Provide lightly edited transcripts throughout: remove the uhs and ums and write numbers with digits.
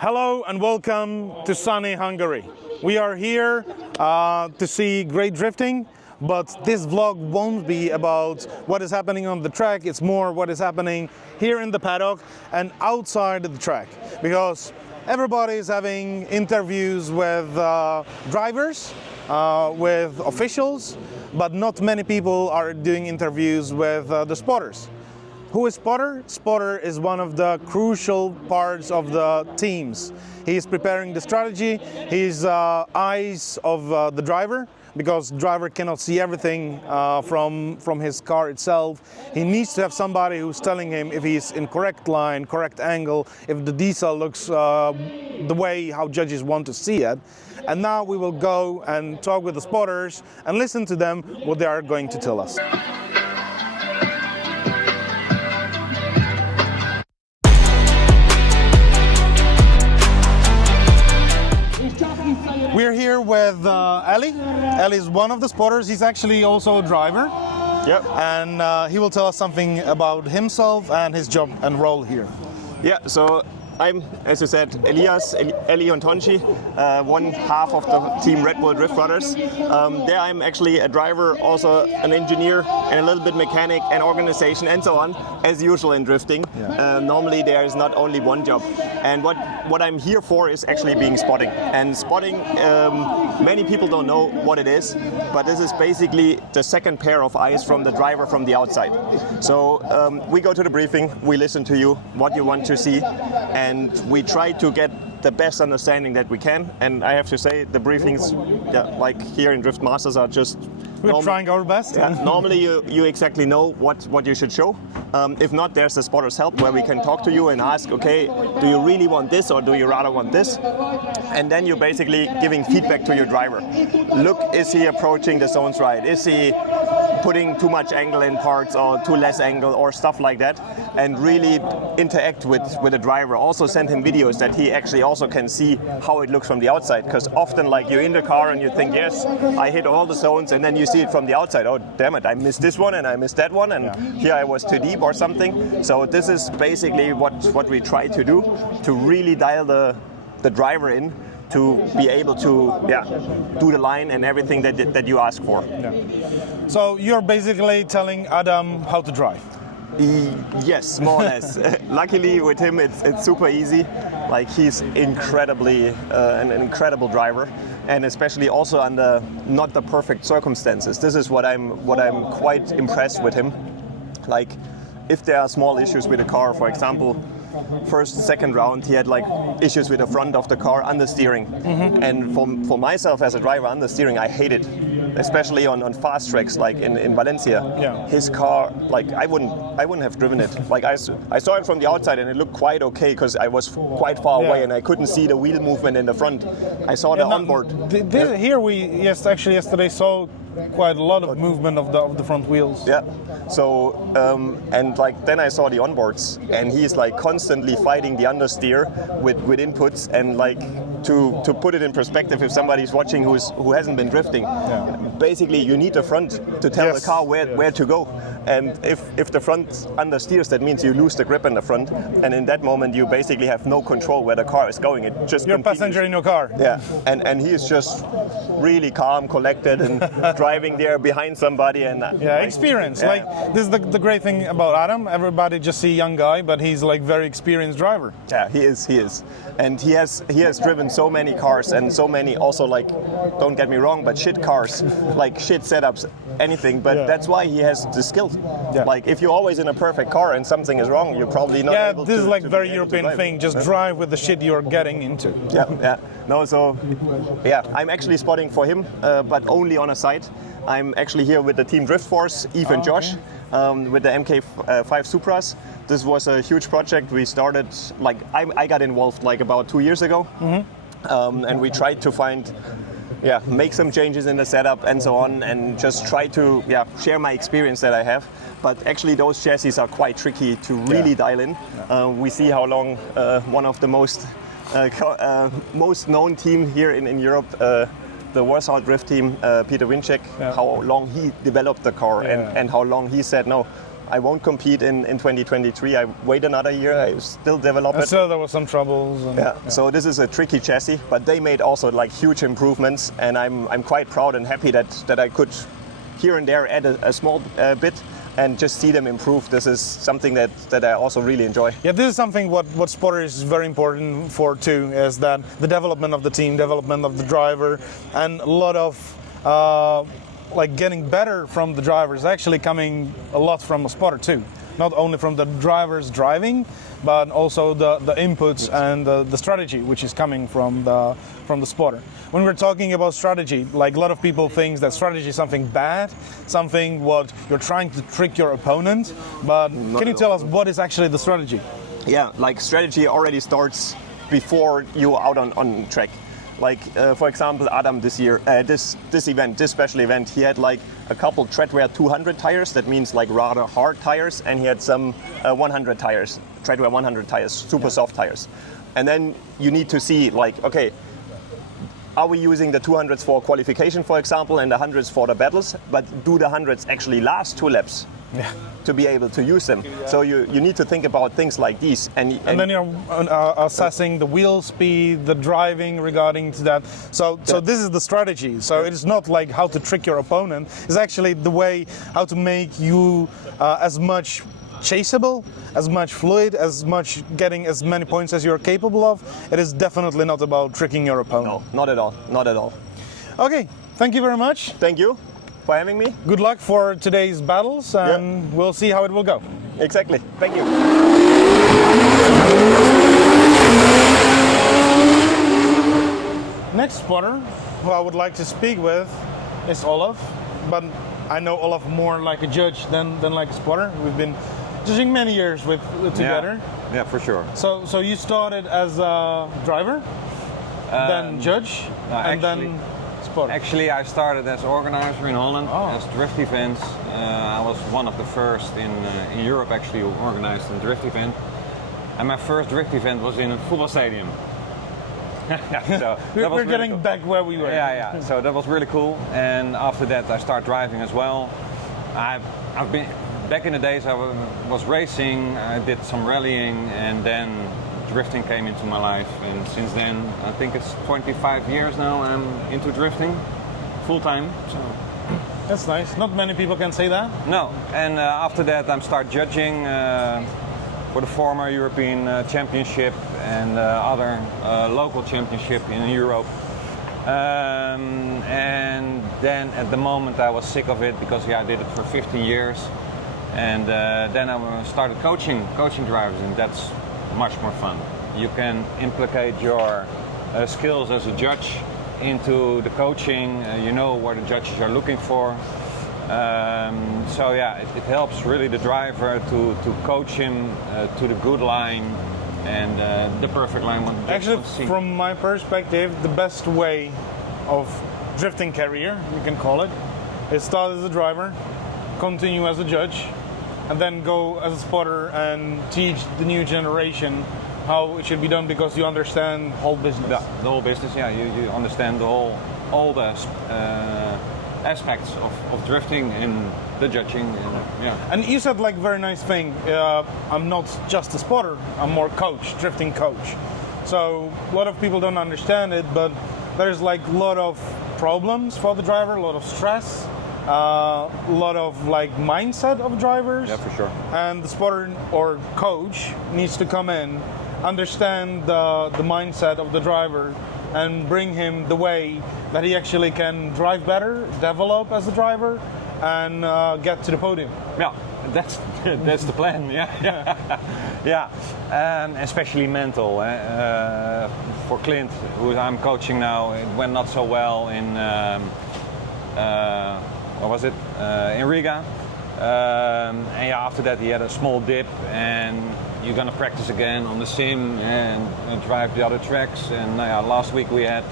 Hello and welcome to sunny Hungary. We are here to see great drifting, but this vlog won't be about what is happening on the track. It's more what is happening here in the paddock and outside of the track, because everybody is having interviews with drivers, with officials, but not many people are doing interviews with the spotters. Who is spotter? Spotter is one of the crucial parts of the teams. He is preparing the strategy. He's eyes of the driver, because driver cannot see everything from his car itself. He needs to have somebody who's telling him if he's in correct line, correct angle, if the diesel looks the way how judges want to see it. And now we will go and talk with the spotters and listen to them what they are going to tell us. We're here with Eli. Eli is one of the spotters. He's actually also a driver. Yep. And he will tell us something about himself and his job and role here. Yeah, so I'm, as you said, Elias Hountondji, one half of the team Red Bull Drift Brothers. There I'm actually a driver, also an engineer, and a little bit mechanic and organization and so on, as usual in drifting. Yeah. Normally there is not only one job. And what I'm here for is actually being spotting. And spotting, many people don't know what it is, but this is basically the second pair of eyes from the driver from the outside. So we go to the briefing, we listen to you, what you want to see, and we try to get the best understanding that we can. And I have to say, the briefings, like here in Drift Masters, are just... We're trying our best. Yeah, normally you exactly know what you should show. If not, there's the spotter's help, where we can talk to you and ask, okay, do you really want this or do you rather want this? And then you're basically giving feedback to your driver. Look, is he approaching the zones right? Is he putting too much angle in parts or too less angle or stuff like that, and really interact with the driver. Also send him videos that he actually also can see how it looks from the outside, because often like you're in the car and you think, yes, I hit all the zones, and then you see it from the outside, oh damn it, I missed this one and I missed that one, and here I was too deep or something. So this is basically what we try to do, to really dial the driver in, to be able to do the line and everything that you ask for. Yeah. So you're basically telling Adam how to drive? Yes, more or less. Luckily with him it's super easy. Like, he's incredibly an incredible driver, and especially also under not the perfect circumstances. This is what I'm quite impressed with him. Like, if there are small issues with the car, for example, first, second round, he had like issues with the front of the car, understeering. Mm-hmm. And for myself as a driver, understeering, I hate it, especially on fast tracks like in Valencia. Yeah. His car, like I wouldn't have driven it. Like I saw it from the outside and it looked quite okay, because I was quite far away and I couldn't see the wheel movement in the front. I saw the onboard. Here we yesterday saw quite a lot of movement of the front wheels. Yeah. So and like then I saw the onboards, and he's like constantly fighting the understeer with inputs. And like to put it in perspective, if somebody's watching who hasn't been drifting, basically you need the front to tell the car where to go. And if the front understeers, that means you lose the grip in the front, and in that moment you basically have no control where the car is going. It just you're a passenger in your car. Yeah, and he is just really calm, collected, and driving there behind somebody. And experience. Like, this is the great thing about Adam. Everybody just see young guy, but he's like very experienced driver. Yeah, he is, and he has driven so many cars, and so many also, like, don't get me wrong, but shit cars, like shit setups, anything. But that's why he has the skill. Yeah. Like, if you're always in a perfect car and something is wrong, you're probably not able to. Yeah, this is like very European thing. Just drive with the shit you're getting into. Yeah. No, so I'm actually spotting for him, but only on a site. I'm actually here with the team Drift Force, Eve and Josh, with the MK5 Supras. This was a huge project. We started, like, I got involved like about 2 years ago, and we tried to make some changes in the setup and so on, and just try to share my experience that I have. But actually those chassis are quite tricky to really dial in. We see how long one of the most known team here in Europe, the Warsaw Drift team, Peter Winczek, how long he developed the car, and how long he said, no, I won't compete in 2023. I wait another year. I still develop And it. so there were some troubles. And, Yeah. So this is a tricky chassis, but they made also like huge improvements, and I'm quite proud and happy that I could here and there add a small bit and just see them improve. This is something that I also really enjoy. Yeah, this is something what Spotter is very important for too, is that the development of the team, development of the driver, and a lot of like getting better from the drivers actually coming a lot from a spotter too. Not only from the drivers driving, but also the inputs and the strategy which is coming from the spotter. When we're talking about strategy, like a lot of people think that strategy is something bad, something what you're trying to trick your opponent, but can you tell us what is actually the strategy? Yeah, like strategy already starts before you're out on track. Like for example, Adam this year, this special event, he had like a couple treadwear 200 tires. That means like rather hard tires, and he had some 100 tires, treadwear 100 tires, super soft tires. And then you need to see like, okay, are we using the 200s for qualification, for example, and the 100s for the battles? But do the 100s actually last 2 laps? Yeah. To be able to use them. So you need to think about things like these. And then you're assessing the wheel speed, the driving regarding to that. So this is the strategy. So it is not like how to trick your opponent. It's actually the way how to make you as much chaseable, as much fluid, as much getting as many points as you're capable of. It is definitely not about tricking your opponent. No, not at all. Not at all. Okay, thank you very much. Thank you for having me. Good luck for today's battles, and we'll see how it will go. Exactly. Thank you. Next spotter who I would like to speak with is Olaf, but I know Olaf more like a judge than like a spotter. We've been judging many years with together. Yeah, for sure. So you started as a driver, then judge, and then spotter. Actually, I started as organizer in Holland, as drift events. I was one of the first in Europe actually who organized a drift event. And my first drift event was in a football stadium. So we're getting cool. Back where we were. Yeah. So that was really cool. And after that, I started driving as well. I've been back in the days. I was racing. I did some rallying, and then drifting came into my life. And since then, I think it's 25 years now. I'm into drifting full time. So that's nice. Not many people can say that. No. And after that, I start judging. For the former European Championship and other local championship in Europe. And then at the moment I was sick of it because I did it for 15 years. And then I started coaching drivers, and that's much more fun. You can implicate your skills as a judge into the coaching, you know what the judges are looking for. So yeah, it helps really the driver to coach him to the good line and the perfect line. Actually, from my perspective, the best way of drifting career, you can call it, is start as a driver, continue as a judge, and then go as a spotter and teach the new generation how it should be done, because you understand whole business. Yeah, the whole business. Yeah, you understand all the aspects of drifting in the judging. And you said like very nice thing. I'm not just a spotter. I'm more coach, drifting coach. So a lot of people don't understand it, but there's like a lot of problems for the driver, a lot of stress, a lot of like mindset of drivers. Yeah, for sure. And the spotter or coach needs to come in, understand the mindset of the driver, and bring him the way that he actually can drive better, develop as a driver, and get to the podium. Yeah, that's the plan. Yeah. Especially mental. For Clint, who I'm coaching now, it went not so well in in Riga. And after that, he had a small dip, and you're gonna practice again on the sim and drive the other tracks. And last week we had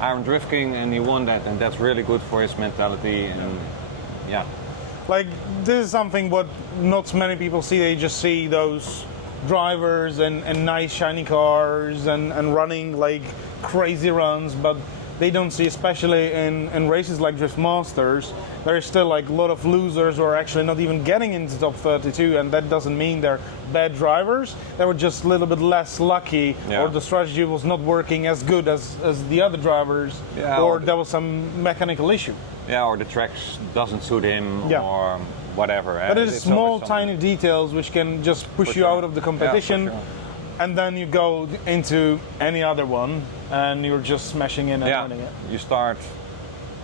Iron Drift King, and he won that, and that's really good for his mentality. And yeah, like this is something what not many people see. They just see those drivers and nice shiny cars and running like crazy runs, but they don't see, especially in races like Drift Masters, there is still like a lot of losers who are actually not even getting into top 32, and that doesn't mean they're bad drivers. They were just a little bit less lucky, or the strategy was not working as good as the other drivers, or there was some mechanical issue. Yeah, or the track doesn't suit him, or whatever. But it is small, tiny details which can just push you out of the competition, and then you go into any other one, and you're just smashing in and winning it. You start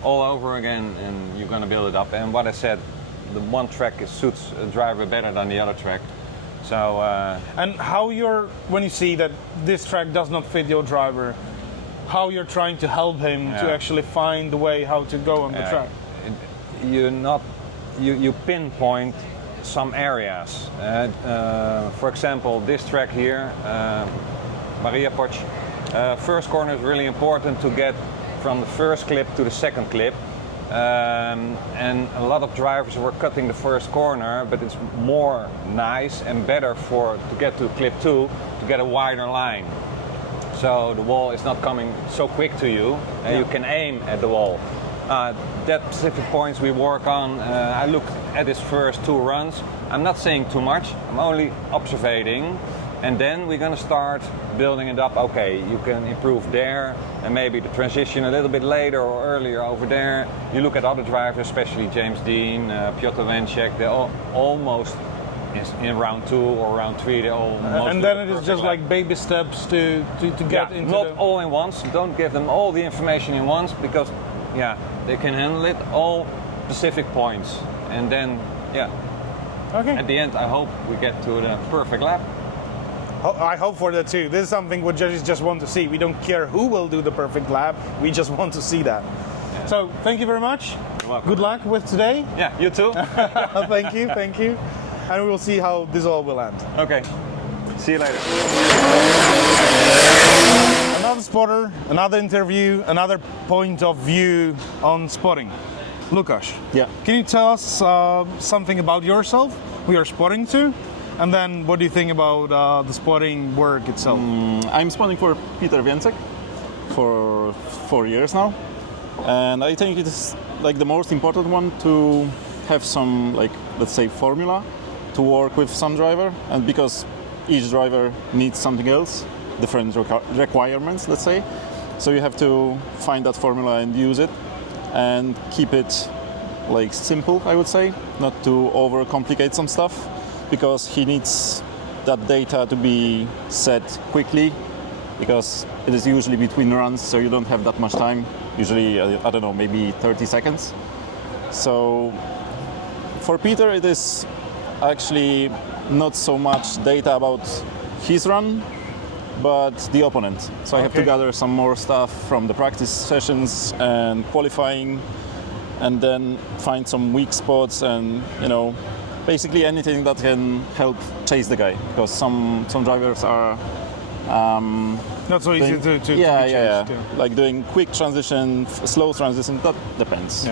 all over again, and you're going to build it up. And what I said, the one track suits a driver better than the other track. So. And how when you see that this track does not fit your driver, how you're trying to help him to actually find the way how to go on the track? You pinpoint some areas. For example, this track here, Maria Poch, first corner is really important to get from the first clip to the second clip. And a lot of drivers were cutting the first corner, but it's more nice and better to get to clip 2 to get a wider line. So the wall is not coming so quick to you, and you can aim at the wall. That specific points we work on. I look at his first 2 runs. I'm not saying too much, I'm only observing, and then we're going to start building it up. Okay, you can improve there, and maybe the transition a little bit later or earlier over there. You look at other drivers, especially James Dean, Piotr Węciek, they're almost in round 2 or round 3, they all. And then it is just like baby steps to get into. Not all in once. Don't give them all the information in once, because they can handle it all specific points, and then at the end I hope we get to the perfect lap. I hope for that too. This is something what judges just want to see. We don't care who will do the perfect lap. We just want to see that. So thank you very much. You're welcome. Good luck with today. Yeah, you too. Thank you. And we will see how this all will end. Okay. See you later. Another spotter, another interview, another point of view on spotting. Lukasz, can you tell us something about yourself, who you're spotting to, and then what do you think about the spotting work itself? I'm spotting for Peter Węciek for 4 years now, and I think it is like the most important one to have some, like, let's say, formula to work with some driver, and because each driver needs something else, different requirements, let's say. So you have to find that formula and use it, and keep it like simple, I would say, not to overcomplicate some stuff, because he needs that data to be set quickly, because it is usually between runs, so you don't have that much time. Usually, I don't know, maybe 30 seconds. So for Peter, it is actually not so much data about his run, but the opponent. So I have to gather some more stuff from the practice sessions and qualifying, and then find some weak spots, and basically anything that can help chase the guy, because some drivers are not so easy to chase. Like doing quick transition, slow transition, that depends.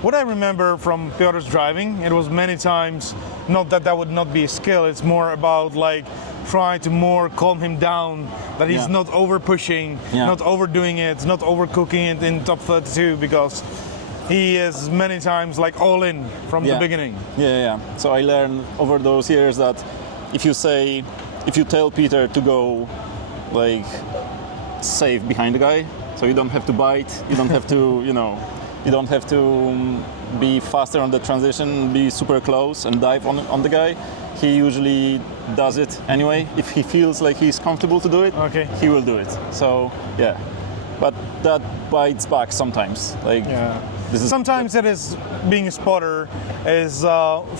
What I remember from Piotr's driving, it was many times not that would not be a skill, it's more about like try to more calm him down, that he's not over pushing, not overdoing it, not overcooking it in top 32, because he is many times like all in from the beginning. So I learned over those years that if you tell Peter to go like safe behind the guy, so you don't have to bite, you don't have to, you don't have to be faster on the transition, be super close and dive on the guy. He usually does it anyway. If he feels like he's comfortable to do it, he will do it. So but that bites back sometimes. Sometimes it is being a spotter is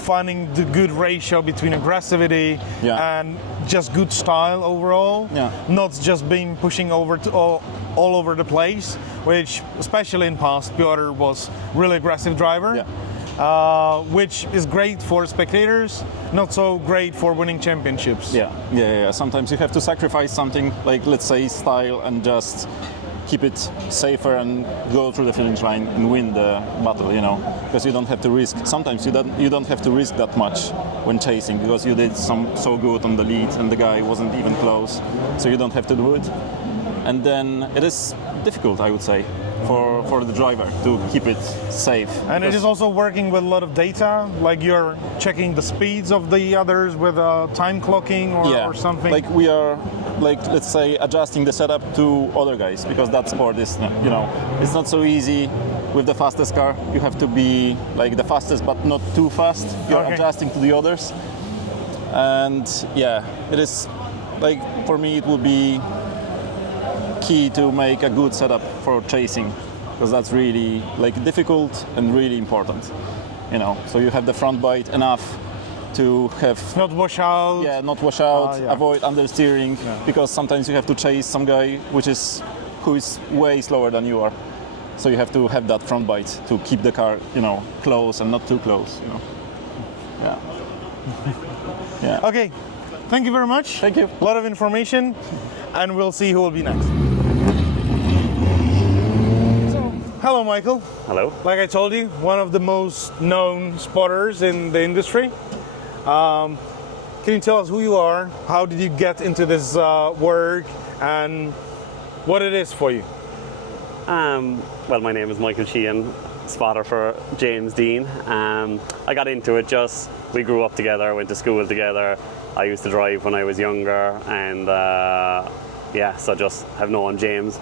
finding the good ratio between aggressivity and just good style overall. Not just being pushing over to all over the place, which especially in past Piotr was really aggressive driver. Which is great for spectators, not so great for winning championships. Sometimes you have to sacrifice something, like let's say style, and just keep it safer and go through the finish line and win the battle, because you don't have to risk. Sometimes you don't have to risk that much when chasing, because you did so good on the lead and the guy wasn't even close, so you don't have to do it. And then it is difficult, I would say. for the driver to keep it safe. And it is also working with a lot of data, like you're checking the speeds of the others with time clocking or something. Like we are, like let's say, adjusting the setup to other guys, because that sport is, you know, it's not so easy. With the fastest car, you have to be like the fastest, but not too fast. You're adjusting to the others, and yeah, it is like for me it would be key to make a good setup for chasing, because that's really like difficult and really important, you know. So you have the front bite enough to have not wash out. Yeah, not wash out. Avoid understeering, because sometimes you have to chase some guy who is way slower than you are. So you have to have that front bite to keep the car, you know, close and not too close, you know. Yeah. Yeah. Okay. Thank you very much. Thank you. A lot of information, and we'll see who will be next. So, hello, Michael. Hello. Like I told you, one of the most known spotters in the industry. Can you tell us who you are? How did you get into this work, and what it is for you? Well, my name is Michael Sheehan, spotter for James Dean. I got into it we grew up together, went to school together. I used to drive when I was younger, and so just have known James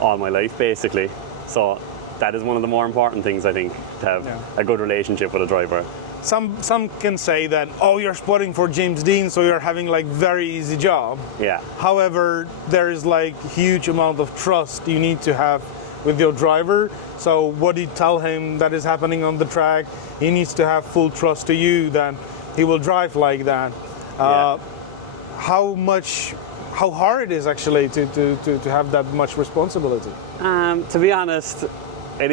all my life, basically. So that is one of the more important things, I think, to have a good relationship with a driver. Some can say that, oh, you're spotting for James Dean, so you're having like very easy job. Yeah. However, there is like huge amount of trust you need to have with your driver. So what you tell him that is happening on the track, he needs to have full trust to you that he will drive like that. How hard it is actually to have that much responsibility? To be honest, it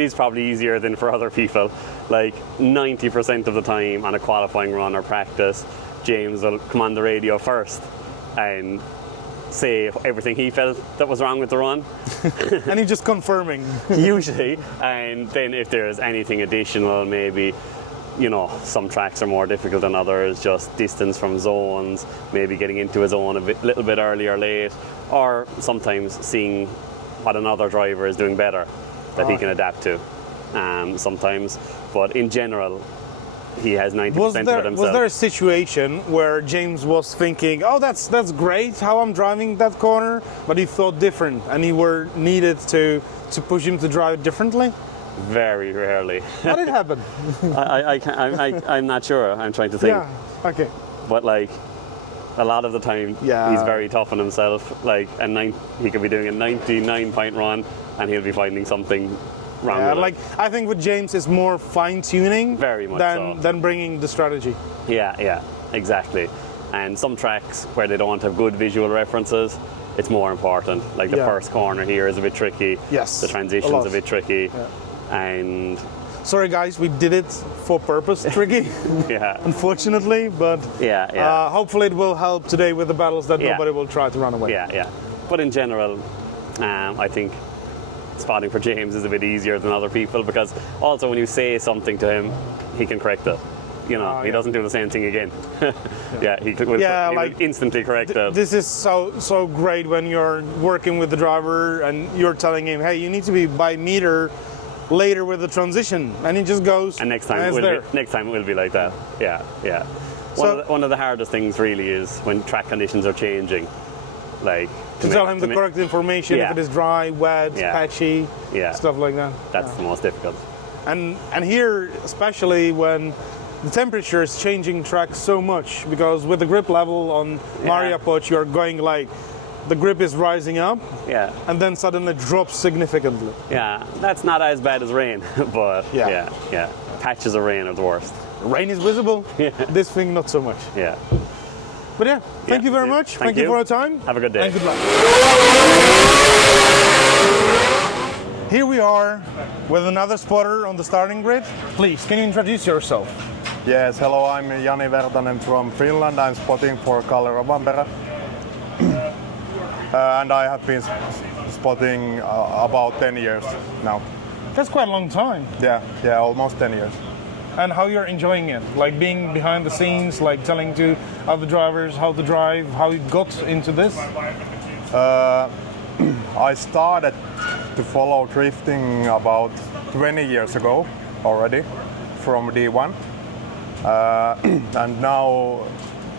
is probably easier than for other people. Like 90% of the time on a qualifying run or practice, James will come on the radio first and say everything he felt that was wrong with the run. And he's just confirming. Usually. And then if there's anything additional, maybe, you know, some tracks are more difficult than others, just distance from zones, maybe getting into a zone little bit early or late, or sometimes seeing what another driver is doing better that he can adapt to sometimes. But in general, he has 90% of it himself. Was there a situation where James was thinking, oh, that's great how I'm driving that corner, but he thought different and he were needed to push him to drive differently? Very rarely. How did it happen? I'm not sure. I'm trying to think. Yeah, okay. But like, a lot of the time, he's very tough on himself. Like, he could be doing a 99-point run and he'll be finding something wrong with like, I think with James it's more fine-tuning than bringing the strategy. Yeah, exactly. And some tracks where they don't have good visual references, it's more important. Like the first corner here is a bit tricky. Yes, the transition's a bit tricky. Yeah. And sorry guys, we did it for purpose, tricky. Unfortunately, but hopefully it will help today with the battles that nobody will try to run away. Yeah. But in general, I think spotting for James is a bit easier than other people, because also when you say something to him, he can correct it. You know, he doesn't do the same thing again. He will instantly correct it. This is so great when you're working with the driver and you're telling him, hey, you need to be by meter later with the transition, and he just goes. And next time it will be like that. Yeah. One of the hardest things really is when track conditions are changing. Like to tell him the correct information, if it is dry, wet, patchy, stuff like that. That's the most difficult. And here, especially when the temperature is changing track so much, because with the grip level on Maria Poch, you're going like, the grip is rising up, and then suddenly drops significantly. Yeah, that's not as bad as rain, but patches of rain are the worst. Rain is visible, this thing not so much. Yeah. But thank you very much. Thank you for your time. Have a good day. And good luck. Here we are with another spotter on the starting grid. Please, can you introduce yourself? Yes, hello, I'm Jani Vertanen from Finland. I'm spotting for Kalle Rovanperä. And I have been spotting about 10 years now. That's quite a long time. Yeah, almost 10 years. And how you're enjoying it? Like being behind the scenes, like telling to other drivers how to drive, how you got into this? I started to follow drifting about 20 years ago already from D1. And now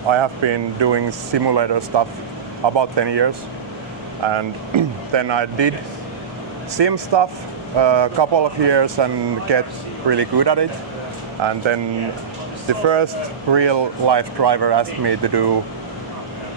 I have been doing simulator stuff about 10 years. And then I did sim stuff a couple of years and get really good at it. And then the first real life driver asked me to do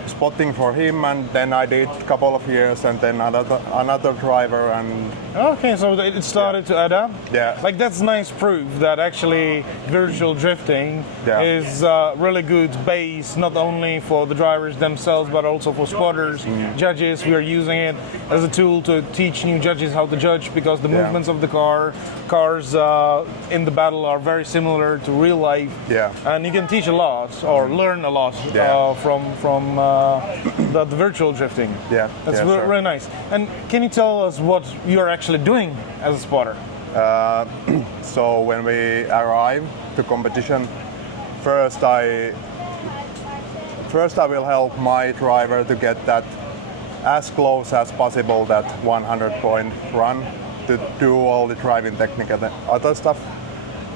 spotting for him, and then I did a couple of years, and then another driver, and Okay, so it started to add up? Yeah. Like that's nice proof that actually virtual drifting Yeah. is really good base, not only for the drivers themselves, but also for spotters, judges. We are using it as a tool to teach new judges how to judge, because the Yeah. movements of the cars in the battle are very similar to real life. Yeah. And you can teach a lot or learn a lot Yeah. from the virtual drifting. Yeah, That's yeah, sure. really nice. And can you tell us what you're actually doing as a spotter? so when we arrive to competition, first I will help my driver to get that as close as possible, that 100-point run, to do all the driving technique and the other stuff.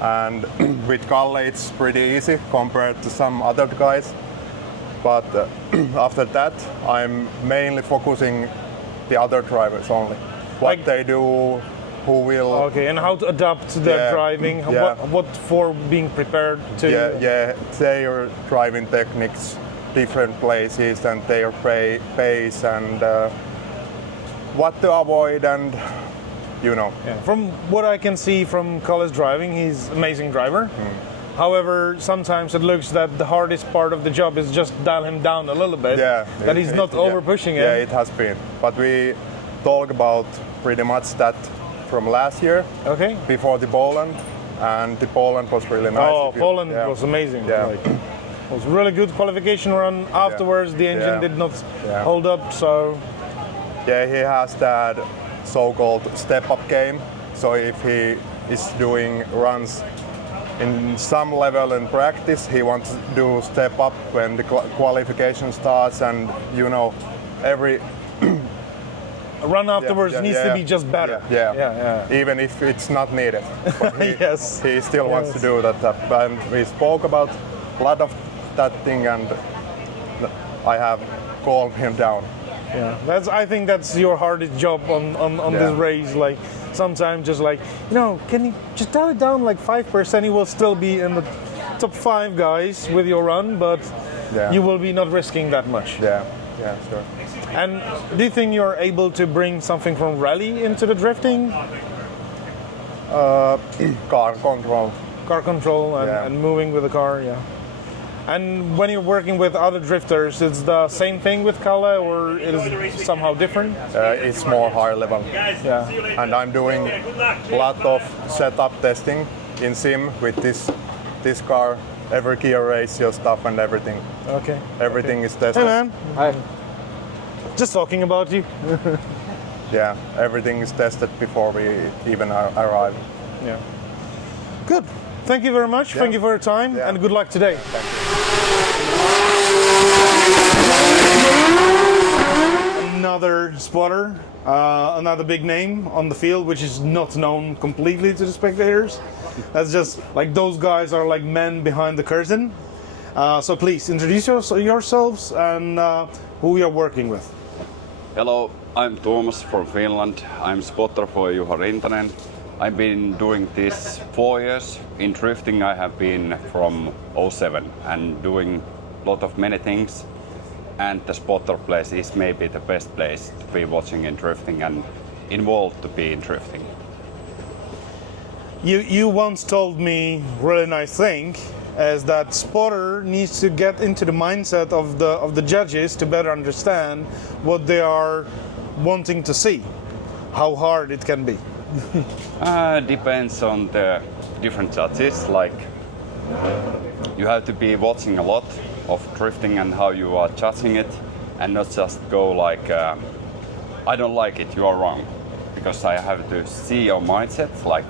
And with Kalle it's pretty easy compared to some other guys. But after that, I'm mainly focusing the other drivers only. What Like- they do, who will. Okay, and how to adapt to their Yeah, driving, yeah. what for being prepared to. Yeah, their driving techniques, different places, and their pace, and what to avoid, and you know. Yeah. From what I can see from Kalle's driving, he's an amazing driver. However, sometimes it looks that the hardest part of the job is just dial him down a little bit. Yeah, That he's not over pushing Yeah, it. it has been. But we talk about pretty much that from last year, Okay. before the Poland, and the Poland was really nice. Oh, If you- Poland yeah. was amazing. Yeah. Like, it was really good qualification run. Afterwards, the engine Yeah. did not Yeah. hold up. So Yeah, he has that so-called step-up game. So if he is doing runs in some level in practice, he wants to do step up when the qualification starts, and you know, every a run afterwards yeah, needs to be just better. yeah. Even if it's not needed. But Yes. he still wants to do that. And we spoke about a lot of that thing, and I have calmed him down. Yeah, I think that's your hardest job on Yeah. this race. Like sometimes just like, can you just dial it down like 5%? You will still be in the top 5 guys with your run, but Yeah. you will be not risking that much. Yeah, sure. And do you think you're able to bring something from rally into the drifting? Car control. Car control and, Yeah. and moving with the car, yeah. And when you're working with other drifters, it's the same thing with Kalle, or it is somehow different? It's more higher level. Yeah. And I'm doing a lot of setup testing in sim with this car, every gear ratio stuff and everything. Okay. Everything is tested. Hey man. Hi. Just talking about you. Yeah, everything is tested before we even arrive. Yeah. Good. Thank you very much. Yeah. Thank you for your time, Yeah. and good luck today. Another spotter, another big name on the field, which is not known completely to the spectators. That's just like those guys are like men behind the curtain. So please introduce yourselves and who we are working with. Hello, I'm Tuomas from Finland. I'm spotter for Juha Rintanen. I've been doing this 4 years. In drifting I have been from 07 and doing a lot of many things. And the spotter place is maybe the best place to be watching in drifting and involved to be in drifting. You once told me really nice thing is that spotter needs to get into the mindset of the judges to better understand what they are wanting to see, how hard it can be. Depends on the different judges. Like you have to be watching a lot of drifting and how you are judging it, and not just go like, I don't like it, you are wrong. Because I have to see your mindset, like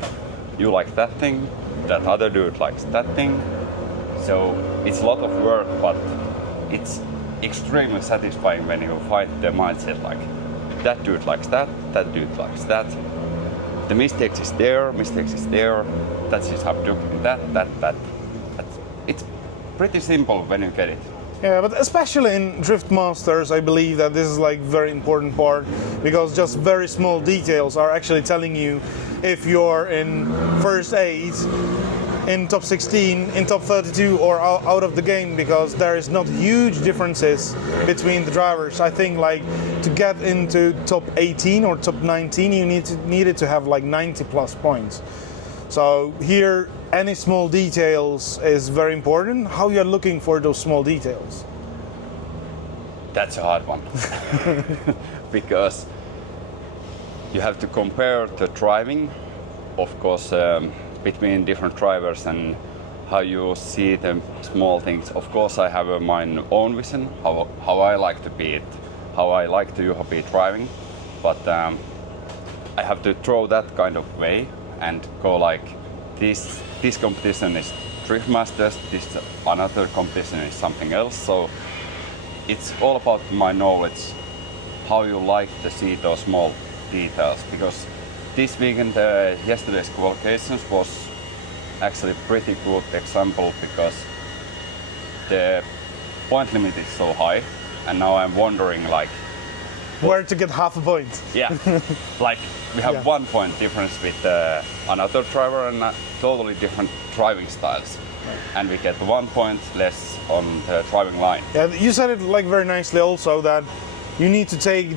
you like that thing, that other dude likes that thing. So it's a lot of work, but it's extremely satisfying when you find the mindset, like that dude likes that dude likes that. The mistakes is there. That's his how to do that. It's pretty simple when you get it. Yeah, but especially in Drift Masters, I believe that this is like very important part, because just very small details are actually telling you if you're in first 8, in top 16, in top 32, or out of the game, because there is not huge differences between the drivers. I think like to get into top 18 or top 19, you needed to have like 90 plus points. So here, any small details is very important. How you're looking for those small details? That's a hard one. Because you have to compare the driving, of course, between different drivers and how you see the small things. Of course, I have my own vision, how I like to be it, how I like to be driving, but I have to throw that kind of way and go like this competition is Drift Masters, this another competition is something else. So it's all about my knowledge, how you like to see those small details, because this weekend, yesterday's qualifications was actually a pretty good example, because the point limit is so high, and now I'm wondering like where to get half a point. Yeah, like we have 1 point difference with another driver and totally different driving styles, and we get 1 point less on the driving line. Yeah, you said it like very nicely also, that you need to take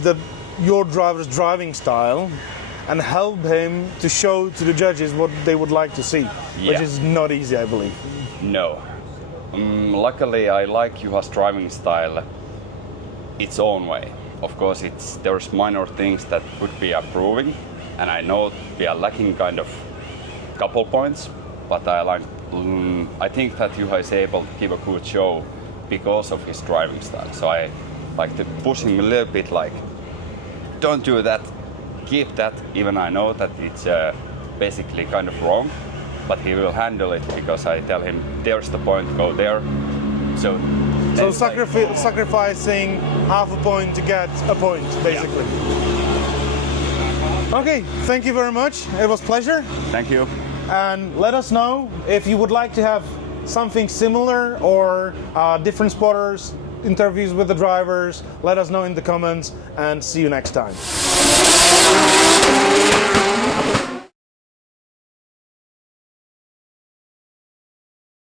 your driver's driving style and help him to show to the judges what they would like to see, which is not easy, I believe. No. Luckily, I like Juha's driving style its own way. Of course, there's minor things that could be improving, and I know we are lacking kind of couple points, but I think that Juha is able to give a good show because of his driving style. So I like to push him a little bit, like, don't do that, keep that, even I know that it's basically kind of wrong, but he will handle it because I tell him, there's the point, go there. So sacrificing half a point to get a point, basically. Yeah. Okay, thank you very much. It was a pleasure. Thank you. And let us know if you would like to have something similar or different spotters, interviews with the drivers. Let us know in the comments, and see you next time.